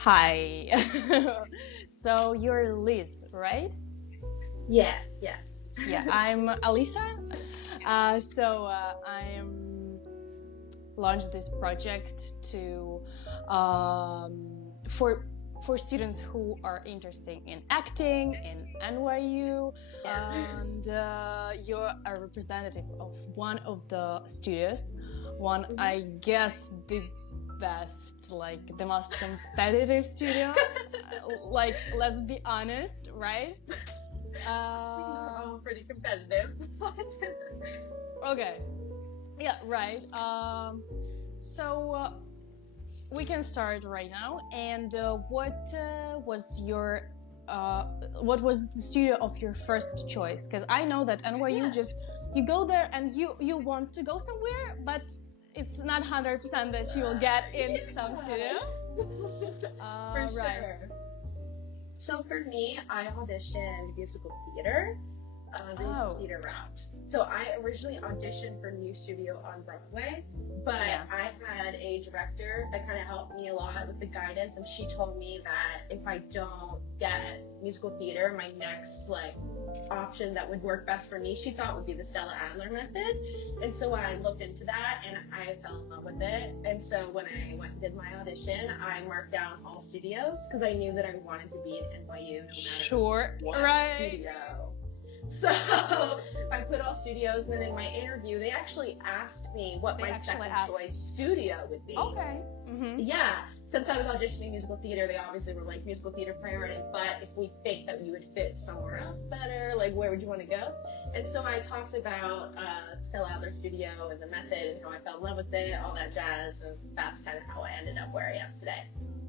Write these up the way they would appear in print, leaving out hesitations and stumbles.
Hi. So you're Liz, right? Yeah. Yeah, I'm Alisa. I'm launched this project to for students who are interested in acting in NYU, and you're a representative of one of the studios, one I guess the best, like the most competitive studio. Like, let's be honest, right? We're all pretty competitive. Okay. Yeah, right. So we can start right now. And what was the studio of your first choice? Because I know that NYU just you go there and you want to go somewhere, but it's not 100% that you will get in some studio. For sure. So for me, I auditioned musical theater. The musical theater route. So I originally auditioned for New Studio on Broadway, but I had a director that kind of helped me a lot with the guidance, and she told me that if I don't get musical theater, my next option that would work best for me, she thought would be the Stella Adler Method. And so I looked into that and I fell in love with it. And so when I went and did my audition, I marked down all studios because I knew that I wanted to be in NYU no matter what studio. So I put all studios, and then in my interview, they actually asked me what my second choice studio would be. Okay. Mm-hmm. Yeah. Since I was auditioning musical theater, they obviously were like, musical theater priority, but if we think that you would fit somewhere else better, where would you want to go? And so I talked about Stella Adler Studio and the method and how I fell in love with it, all that jazz, and that's kind of how I ended up where I am today.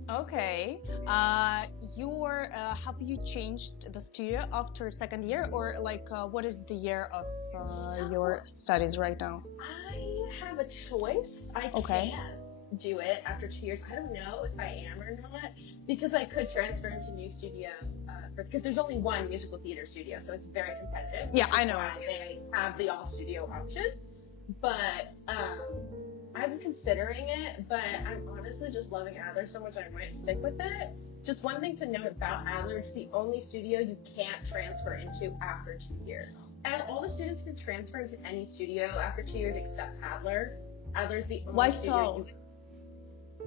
Okay. Have you changed the studio after second year, or what is the year of your studies right now? I have a choice. I can do it after 2 years. I don't know if I am or not, because I could transfer into New Studio because there's only one musical theater studio, so it's very competitive. Yeah, I know. They have the all studio option, but I'm considering it, but I'm honestly just loving Adler so much I might stick with it. Just one thing to note about Adler, it's the only studio you can't transfer into after 2 years. And all the students can transfer into any studio after 2 years except Adler. Adler's the only studio.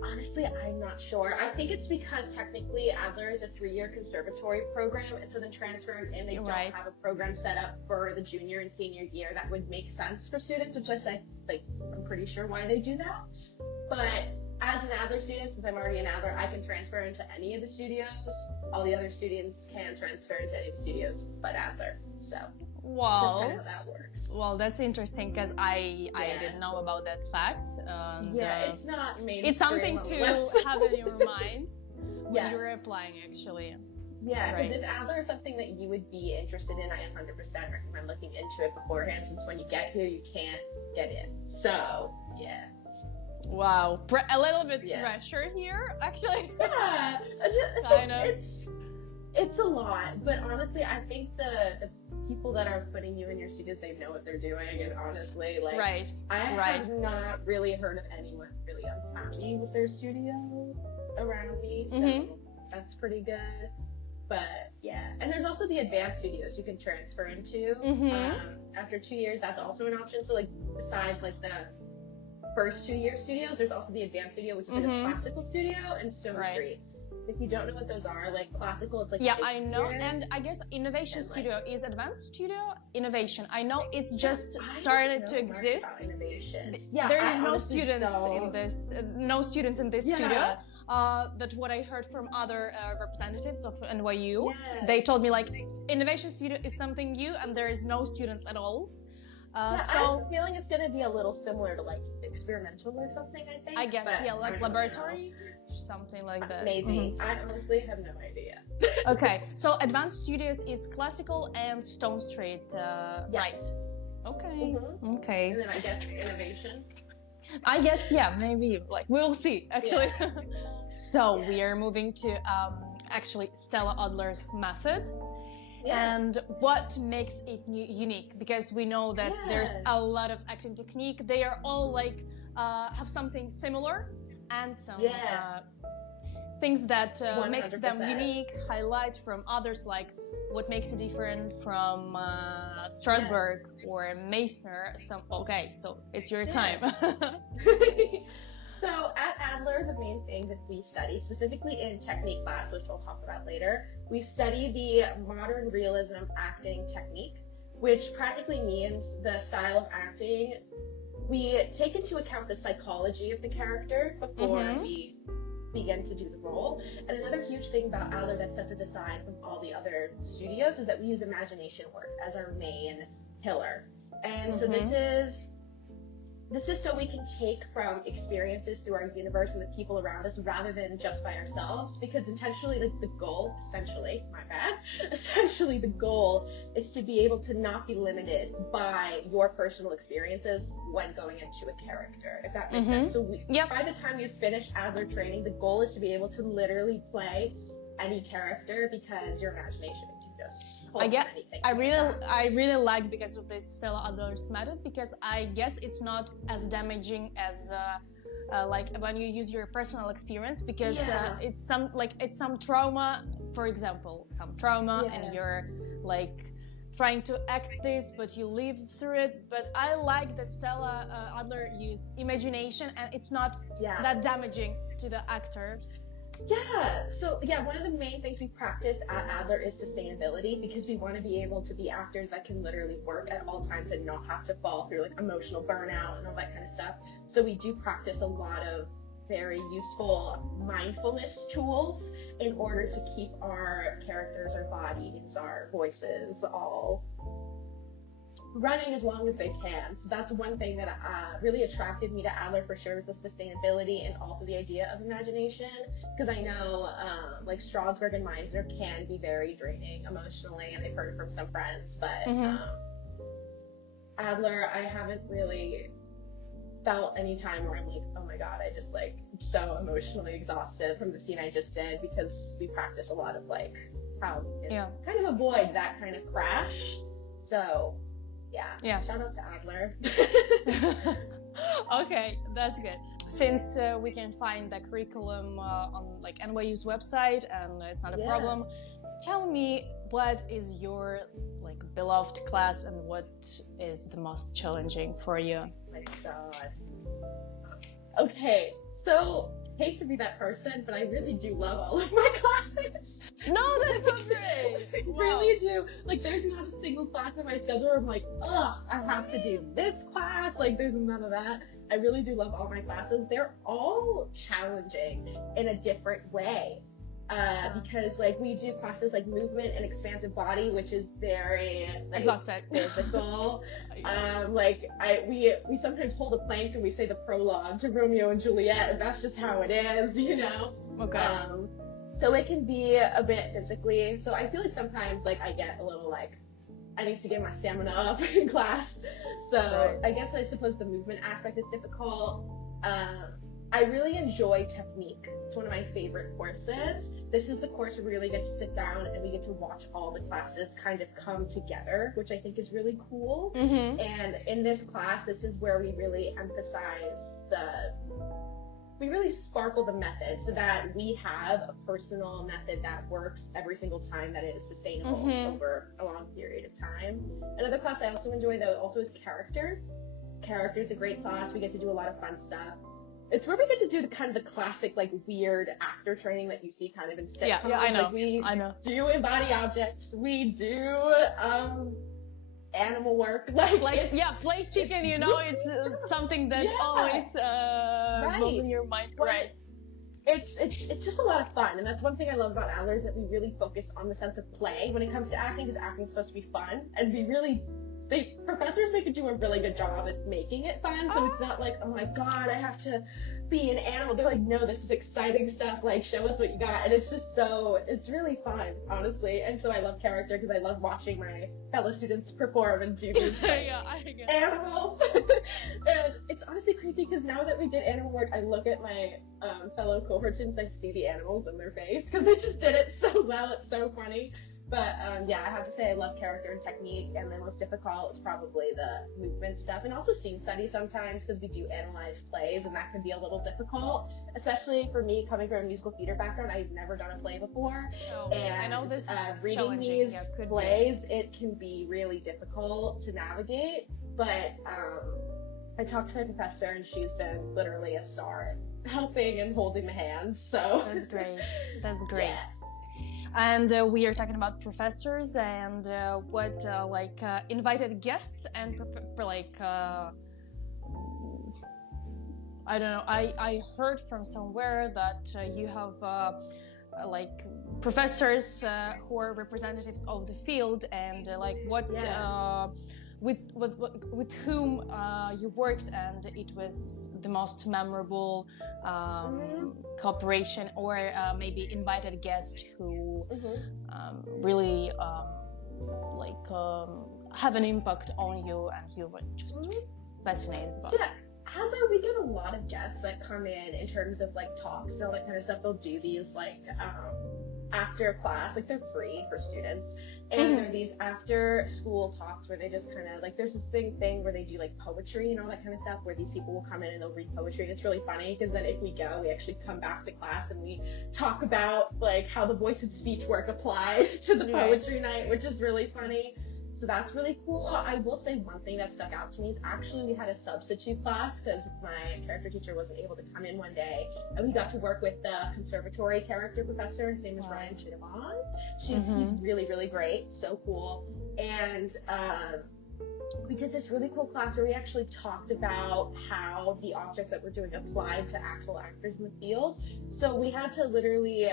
Honestly, I'm not sure. I think it's because technically Adler is a 3-year conservatory program, and so then transferring in, they don't have a program set up for the junior and senior year that would make sense for students, which I say, I'm pretty sure why they do that. But as an Adler student, since I'm already an Adler, I can transfer into any of the studios. All the other students can transfer into any of the studios but Adler. So that's kind of how that works. Well, that's interesting because I didn't know about that fact. And, it's not mainstream. It's something to have in your mind when you're applying, actually. Yeah, because if Adler is something that you would be interested in, I 100% recommend looking into it beforehand, since when you get here, you can't get in. So, yeah. Wow. A little bit pressure here, actually. Yeah. It's a lot, but honestly, I think the people that are putting you in your studios, they know what they're doing, and honestly, I have not really heard of anyone really unhappy with their studio around me, so that's pretty good. But yeah, and there's also the advanced studios you can transfer into after 2 years. That's also an option. So besides the first 2 year studios, there's also the advanced studio, which is a classical studio and Stone Street. If you don't know what those are, classical, it's I know, and I guess Innovation Studio is Advanced Studio. Innovation, I know it's just started to exist. Yeah, there's no students in this studio. That's what I heard from other representatives of NYU. They told me Innovation Studio is something new, and there is no students at all. So I have a feeling it's going to be a little similar to experimental or something, I think. I guess, laboratory, something like that. Maybe. I honestly have no idea. Okay, so Advanced Studios is classical and Stone Street, right? Okay. Okay. And then I guess Innovation. I guess, maybe. We'll see, actually. So we are moving to actually Stella Adler's Method. and what makes it unique, because we know that there's a lot of acting technique. They are all like have something similar and some things that makes them unique, highlight from others, like what makes it different from Strasberg or Meisner. So it's your time. So at Adler, the main thing that we study, specifically in technique class, which we'll talk about later, we study the modern realism acting technique, which practically means the style of acting. We take into account the psychology of the character before we begin to do the role. And another huge thing about Adler that sets it aside from all the other studios is that we use imagination work as our main pillar. And so this is so we can take from experiences through our universe and the people around us rather than just by ourselves, because essentially the goal is to be able to not be limited by your personal experiences when going into a character, if that makes sense. So by the time you finish Adler training, the goal is to be able to literally play any character, because your imagination can just I really like, because of this Stella Adler's method, because I guess it's not as damaging as like when you use your personal experience, because it's some trauma, for example, and you're like trying to act this, but you live through it. But I like that Stella Adler use imagination, and it's not that damaging to the actors. So one of the main things we practice at Adler is sustainability, because we want to be able to be actors that can literally work at all times and not have to fall through like emotional burnout and all that kind of stuff. So we do practice a lot of very useful mindfulness tools in order to keep our characters, our bodies, our voices all running as long as they can. So that's one thing that really attracted me to Adler for sure, was the sustainability and also the idea of imagination, because I know like Strasberg and Meisner can be very draining emotionally, and I've heard it from some friends, but Adler, I haven't really felt any time where I'm like, oh my god, I just like I'm so emotionally exhausted from the scene I just did, because we practice a lot of like how we can kind of avoid that kind of crash. So shout out to Adler. Okay, that's good. Since we can find the curriculum on like NYU's website, and it's not a problem, tell me, what is your like beloved class, and what is the most challenging for you? Oh my god. Okay, so hate to be that person, but I really do love all of my classes. No, that's so great. I really do. Like, there's not a single class in my schedule where I'm like, ugh, I have to do this class. Like, there's none of that. I really do love all my classes. They're all challenging in a different way. Because like we do classes like movement and expansive body, which is very like, exhausted, physical. We sometimes hold a plank and we say the prologue to Romeo and Juliet, and that's just how it is, you know. Okay. So it can be a bit physically. So I feel like sometimes like I get a little like I need to get my stamina up in class. So I guess I suppose the movement aspect is difficult. I really enjoy technique. It's one of my favorite courses. This is the course where we really get to sit down and we get to watch all the classes kind of come together, which I think is really cool. Mm-hmm. And in this class, this is where we really emphasize we really sparkle the method so that we have a personal method that works every single time, that is sustainable over a long period of time. Another class I also enjoy though also is character. Character is a great class. We get to do a lot of fun stuff. It's where we get to do the classic, like, weird actor training that you see kind of in sitcoms. Yeah, I know. Like, we do embody objects. We do animal work. Play chicken. You know, it's something that always goes in your mind. But right. It's just a lot of fun, and that's one thing I love about Adler, is that we really focus on the sense of play when it comes to acting, because acting is supposed to be fun, and professors make it do a really good job at making it fun, so it's not like, oh my god, I have to be an animal. They're like, no, this is exciting stuff, like, show us what you got. And it's just it's really fun, honestly. And so I love character, because I love watching my fellow students perform and do these animals. And it's honestly crazy, because now that we did animal work, I look at my fellow cohort students, I see the animals in their face, because they just did it so well. It's so funny. But yeah, I have to say I love character and technique, and the most difficult is probably the movement stuff, and also scene study sometimes, because we do analyze plays, and that can be a little difficult, especially for me coming from a musical theater background. I've never done a play before, and I know this reading these plays, it can be really difficult to navigate. But I talked to my professor, and she's been literally a star at helping and holding the hands. So that's great. That's great. Yeah. And we are talking about professors and what invited guests and I don't know. I heard from somewhere that you have professors who are representatives of the field, and with whom you worked, and it was the most memorable cooperation, or maybe invited guest who really have an impact on you, and you were just fascinated by. Yeah, Adler, we get a lot of guests that come in terms of like talks and all that kind of stuff. They'll do these after class, they're free for students. And there are these after school talks where they just kind of there's this big thing where they do poetry and all that kind of stuff, where these people will come in and they'll read poetry, and it's really funny because then if we go, we actually come back to class and we talk about how the voice and speech work applied to the poetry night, which is really funny. So that's really cool. I will say one thing that stuck out to me is actually we had a substitute class because my character teacher wasn't able to come in one day, and we got to work with the conservatory character professor. His name is Ryan Chidavon. He's really, really great. So cool. And we did this really cool class where we actually talked about how the objects that we're doing applied to actual actors in the field. So we had to literally,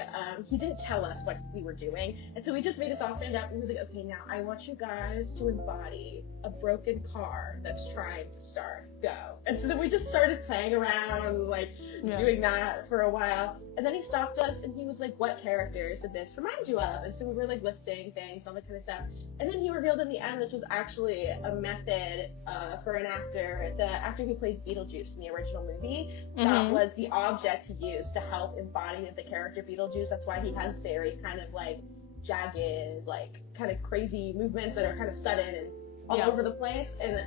he didn't tell us what we were doing. And so we just made us all stand up, and he was like, okay, now I want you guys to embody a broken car that's trying to start. Go. And so then we just started playing around, doing that for a while. And then he stopped us and he was like, what characters did this remind you of? And so we were listing things, all that kind of stuff. And then he revealed in the end this was actually a method for an actor, the actor who plays Beetlejuice in the original movie. That was the object he used to help embody the character Beetlejuice. That's why he has very kind of jagged, kind of crazy movements that are kind of sudden and all over the place. And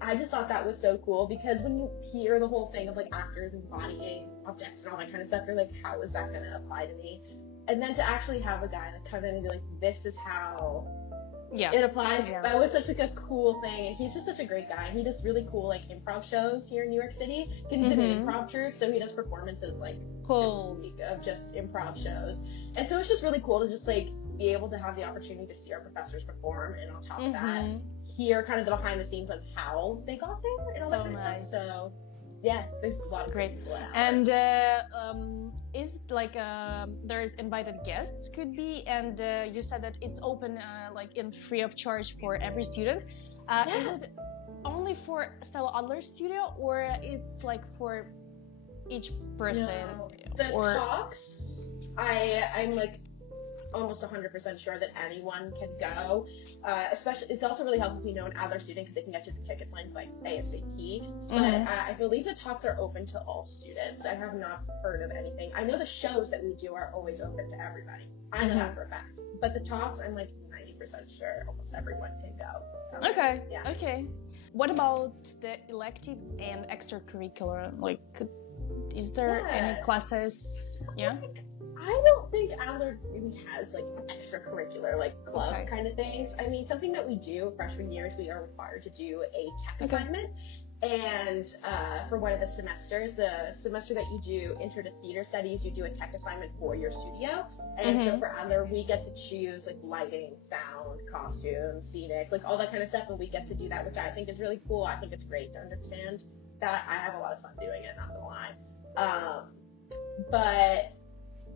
I just thought that was so cool, because when you hear the whole thing of actors embodying objects and all that kind of stuff, you're like, how is that going to apply to me? And then to actually have a guy come in and be like, this is how it applies. That was such a cool thing. And he's just such a great guy. He does really cool improv shows here in New York City, because he's in an improv troupe, so he does performances cool of just improv shows. And so it's just really cool to just be able to have the opportunity to see our professors perform, and on top of that, hear kind of the behind the scenes of how they got there and all that kind of stuff. So yeah, there's a lot of great people out and there. Is there's invited guests could be, and you said that it's open in free of charge for every student. Is it only for Stella Adler Studio, or it's for each person? No. The talks, I'm almost 100% sure that anyone can go. Especially, it's also really helpful if you know an Adler student, because they can get you the ticket lines ASAP. But I believe the talks are open to all students. I have not heard of anything. I know the shows that we do are always open to everybody. I know that for a fact. But the talks, I'm 90% sure almost everyone can go. So, okay. Yeah. Okay. What about the electives and extracurricular? Is there any classes? Yeah. I don't think Adler really has extracurricular club kind of things. I mean, something that we do freshman years, we are required to do a tech assignment. And for one of the semesters that you do intro to theater studies, you do a tech assignment for your studio. And so for Adler, we get to choose lighting, sound, costume, scenic, all that kind of stuff, and we get to do that, which I think is really cool. I think it's great to understand that. I have a lot of fun doing it, not gonna lie. But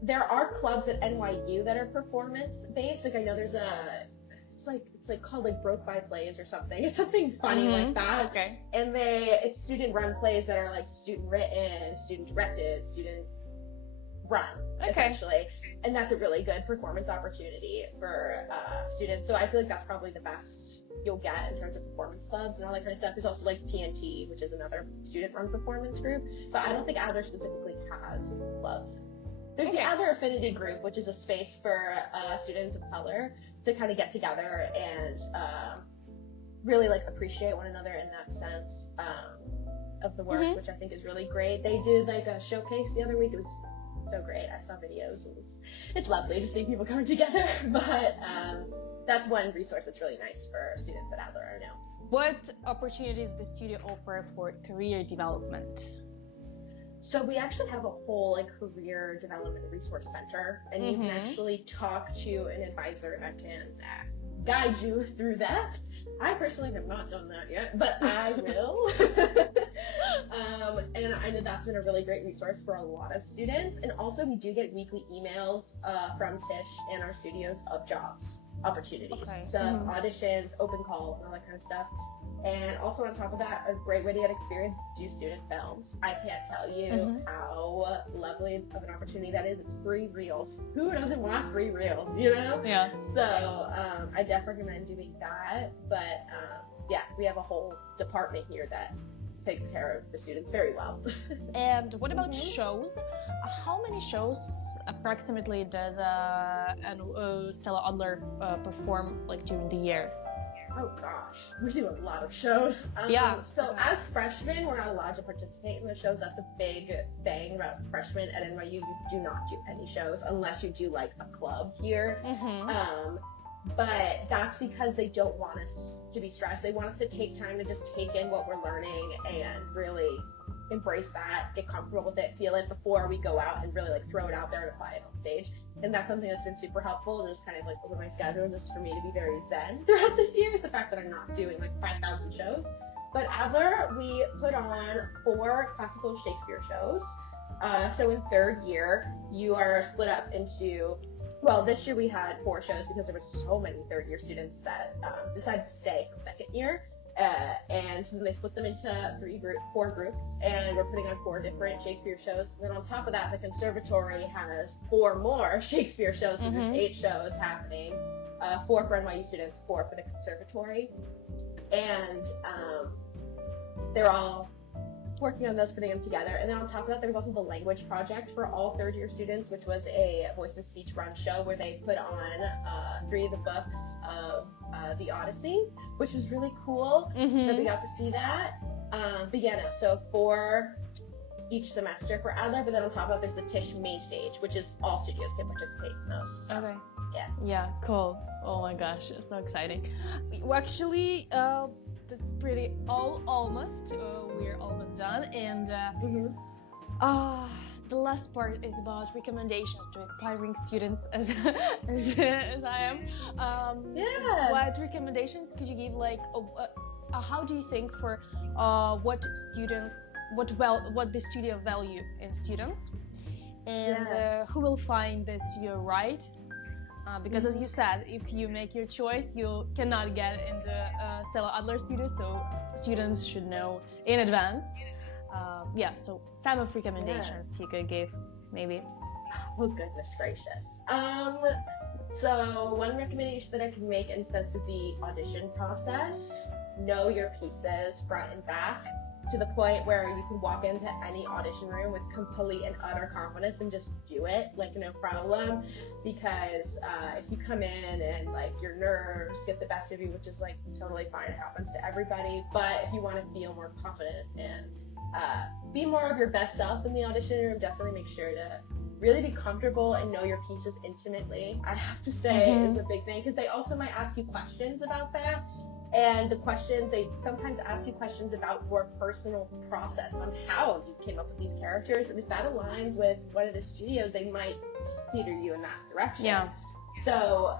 there are clubs at NYU that are performance based. I know there's it's called Broke by Plays or something. It's something funny like that. Okay. And it's student run plays that are student written, student directed, student run, essentially. And that's a really good performance opportunity for students. So I feel that's probably the best you'll get in terms of performance clubs and all that kind of stuff. There's also TNT, which is another student run performance group, but I don't think Adler specifically has clubs. There's the Adler Affinity Group, which is a space for students of color. to kind of get together and really like appreciate one another in that sense of the work, which I think is really great. They did like a showcase the other week. It was so great. I saw videos. It's lovely to see people coming together. But that's one resource that's really nice for students at Adler right now. What opportunities the studio offer for career development? So we actually have a whole like career development resource center, and you can actually talk to an advisor that can guide you through that. I personally have not done that yet, but I will. And I know that's been a really great resource for a lot of students. And also we do get weekly emails from Tish and our studios of jobs opportunities. Okay. So auditions, open calls, and all that kind of stuff. And also on top of that, a great way to get experience, do student films. I can't tell you how lovely of an opportunity that is. It's free reels. Who doesn't want free reels, you know? Yeah. So I definitely recommend doing that. But yeah, we have a whole department here that takes care of the students very well. And what about shows? How many shows approximately does Stella Adler perform like during the year? Oh gosh, we do a lot of shows. So as freshmen, we're not allowed to participate in the shows. That's a big thing about freshmen at NYU. You do not do any shows unless you do like a club here. But that's because they don't want us to be stressed. They want us to take time to just take in what we're learning and really embrace that, get comfortable with it, feel it before we go out and really like throw it out there and apply it on stage. And that's something that's been super helpful, just kind of like over my schedule, just for me to be very zen throughout this year, is the fact that I'm not doing like 5,000 shows. But Adler, we put on 4 classical Shakespeare shows. So in third year, you are split up into, well, this year we had 4 shows because there were so many third year students that decided to stay from second year. And so then they split them into 4 groups, and we're putting on 4 different Shakespeare shows. And then on top of that, the conservatory has 4 more Shakespeare shows, so there's 8 shows happening, 4 for NYU students, 4 for the conservatory. And they're all working on those, putting them together. And then on top of that, there was also the language project for all third year students, which was a voice and speech run show where they put on 3 of the books of the Odyssey, which was really cool that we got to see that. But yeah, no, so for each semester for Adler, but then on top of that, there's the Tish main stage, which is all studios can participate in those. So, okay. Yeah. Yeah, cool. Oh my gosh, it's so exciting. Well, actually, that's pretty almost. We're almost done, and the last part is about recommendations to aspiring students, as I am. What recommendations could you give? Like, how do you think for what the studio value in students, and who will find the studio right? Because as you said, if you make your choice, you cannot get into Stella Adler Studio, so students should know in advance. So some of recommendations you could give, maybe. Oh, goodness gracious. So one recommendation that I can make in the sense of the audition process, know your pieces front and back, to the point where you can walk into any audition room with complete and utter confidence and just do it, like no problem. Because if you come in and like your nerves get the best of you, which is like totally fine, it happens to everybody, but if you want to feel more confident and be more of your best self in the audition room, definitely make sure to really be comfortable and know your pieces intimately. I have to say is a big thing, because they also might ask you questions about that. And the questions, they sometimes ask you questions about your personal process on how you came up with these characters. And if that aligns with one of the studios, they might steer you in that direction. Yeah. So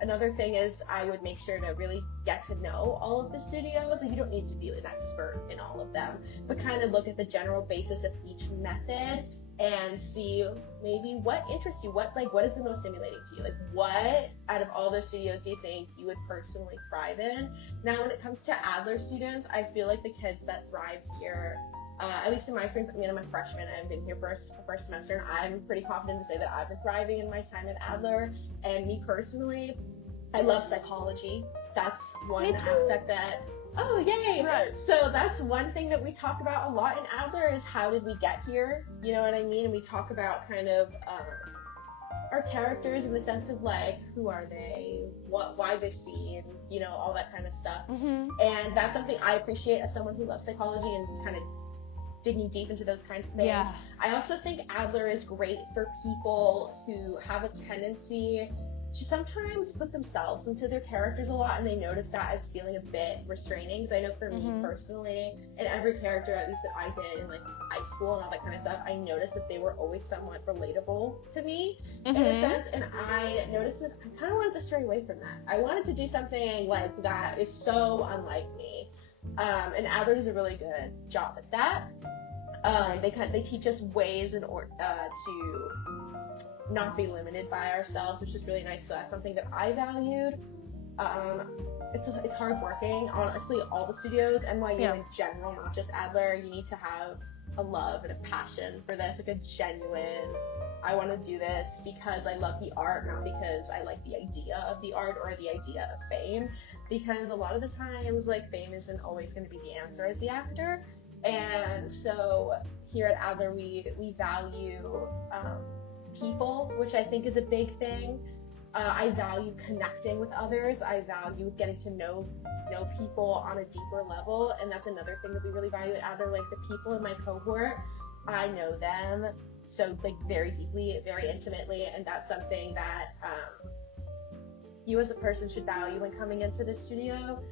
another thing is I would make sure to really get to know all of the studios. And you don't need to be an expert in all of them, but kind of look at the general basis of each method and see maybe what interests you, what is the most stimulating to you, like what out of all the studios do you think you would personally thrive in. Now when it comes to Adler students, I feel like the kids that thrive here, at least in my experience, I mean, I'm a freshman, I've been here for a first semester, and I'm pretty confident to say that I've been thriving in my time at Adler. And me personally, I love psychology. That's one aspect that, oh, yay! Right. So that's one thing that we talk about a lot in Adler is how did we get here? You know what I mean? And we talk about kind of our characters in the sense of like, who are they, why this scene, you know, all that kind of stuff. And that's something I appreciate as someone who loves psychology and kind of digging deep into those kinds of things. Yeah. I also think Adler is great for people who have a tendency to sometimes put themselves into their characters a lot, and they notice that as feeling a bit restraining. Because I know for me personally, and every character, at least that I did in like high school and all that kind of stuff, I noticed that they were always somewhat relatable to me in a sense, and I noticed that I kind of wanted to stray away from that. I wanted to do something like that is so unlike me, and Adler does a really good job at that. They teach us ways in order to not be limited by ourselves, which is really nice. So that's something that I valued. It's hard working. Honestly, all the studios, NYU in general, not just Adler, you need to have a love and a passion for this, like a genuine, I want to do this because I love the art, not because I like the idea of the art or the idea of fame. Because a lot of the times, like, fame isn't always going to be the answer as the actor. And so here at Adler, we value people, which I think is a big thing. I value connecting with others. I value getting to know people on a deeper level, and that's another thing that we really value at Adler. Like, the people in my cohort, I know them so like very deeply, very intimately, and that's something that you as a person should value when coming into the studio.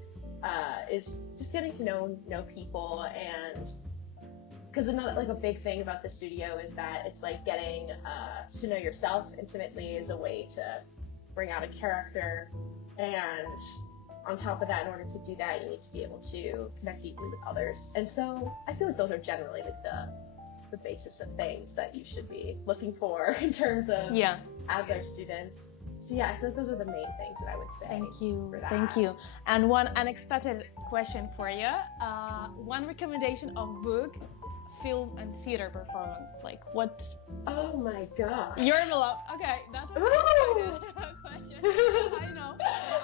Is just getting to know people, and because another like a big thing about the studio is that it's like getting to know yourself intimately is a way to bring out a character, and on top of that, in order to do that, you need to be able to connect deeply with others. And so I feel like those are generally like the basis of things that you should be looking for in terms of Adler students. So yeah, I feel like those are the main things that I would say. Thank you. For that. Thank you. And one unexpected question for you. One recommendation of book, film, and theater performance. Like what? Oh my gosh. You're in love. Okay, that was an unexpected question. I know.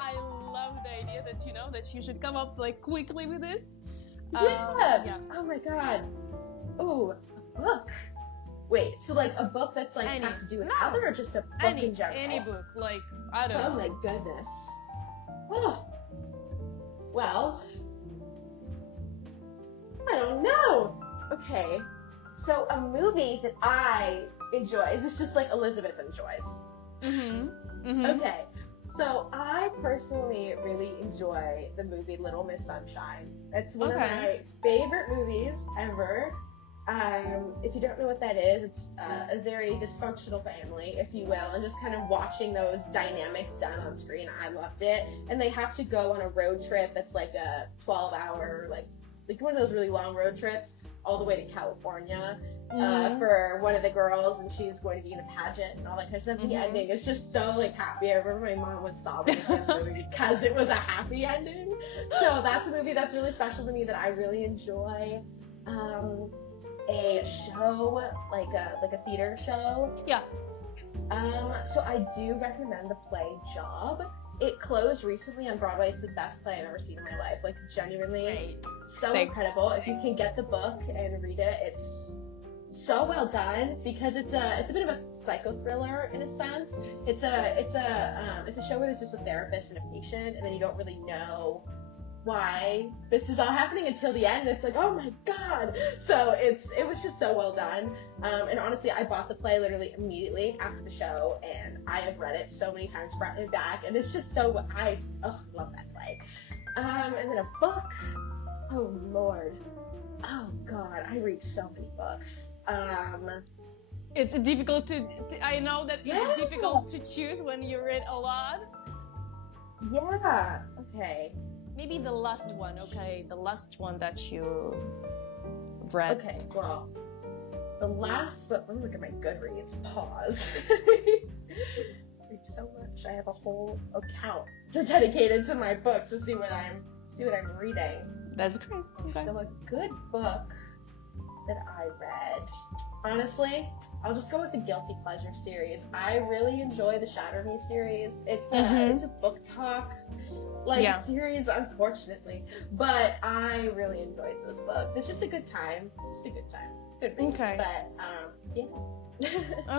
I love the idea that you should come up like quickly with this. Yeah. Oh my god. Oh, a book. Wait, so like a book that's like has to do with Adler, or just a book in general? Any book, like I don't know. Oh my goodness. Oh. Well, I don't know. Okay, so a movie that I enjoy is just like Elizabeth enjoys. Okay, so I personally really enjoy the movie Little Miss Sunshine. It's one of my favorite movies ever. If you don't know what that is, it's a very dysfunctional family, if you will, and just kind of watching those dynamics done on screen, I loved it. And they have to go on a road trip that's like a 12-hour, like one of those really long road trips all the way to California for one of the girls, and she's going to be in a pageant and all that kind of stuff. The ending is just so like happy. I remember my mom was sobbing at the movie because it was a happy ending. So that's a movie that's really special to me that I really enjoy. A show, like a theater show. Yeah. So I do recommend the play Job. It closed recently on Broadway. It's the best play I've ever seen in my life. Like, genuinely so incredible. If you can get the book and read it, it's so well done because it's a bit of a psycho thriller in a sense. It's a show where there's just a therapist and a patient, and then you don't really know why this is all happening until the end. It's like, oh my god. So it was just so well done. And honestly, I bought the play literally immediately after the show, and I have read it so many times, brought it back, and it's just so I love that play. And then a book. Oh lord. Oh god, I read so many books. It's difficult to I know that it's difficult to choose when you read a lot. Yeah. Okay. Maybe the last one, the last one that you read. Okay, well, the last, but let me look at my Goodreads. Pause. Read so much. I have a whole account dedicated to my books to see what I'm reading. That's great. Okay. So a good book that I read. Honestly, I'll just go with the Guilty Pleasure series. I really enjoy the Shatter Me series. It's a book talk series, unfortunately, but I really enjoyed those books. It's just a good time. good read. Okay. But yeah.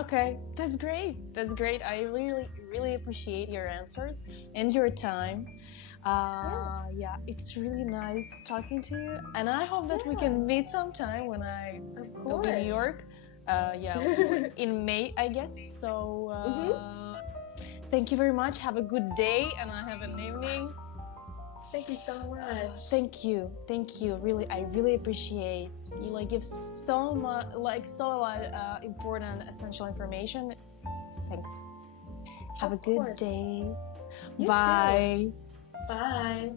Okay, that's great. That's great. I really, really appreciate your answers and your time. Yeah, it's really nice talking to you, and I hope that we can meet sometime when I go to New York. Yeah, in May, I guess. So, thank you very much. Have a good day, and I have an evening. Thank you so much. Thank you. Really, I really appreciate you. Like, give so much, so a lot important, essential information. Thanks. Have a good day. You Bye. too. Bye.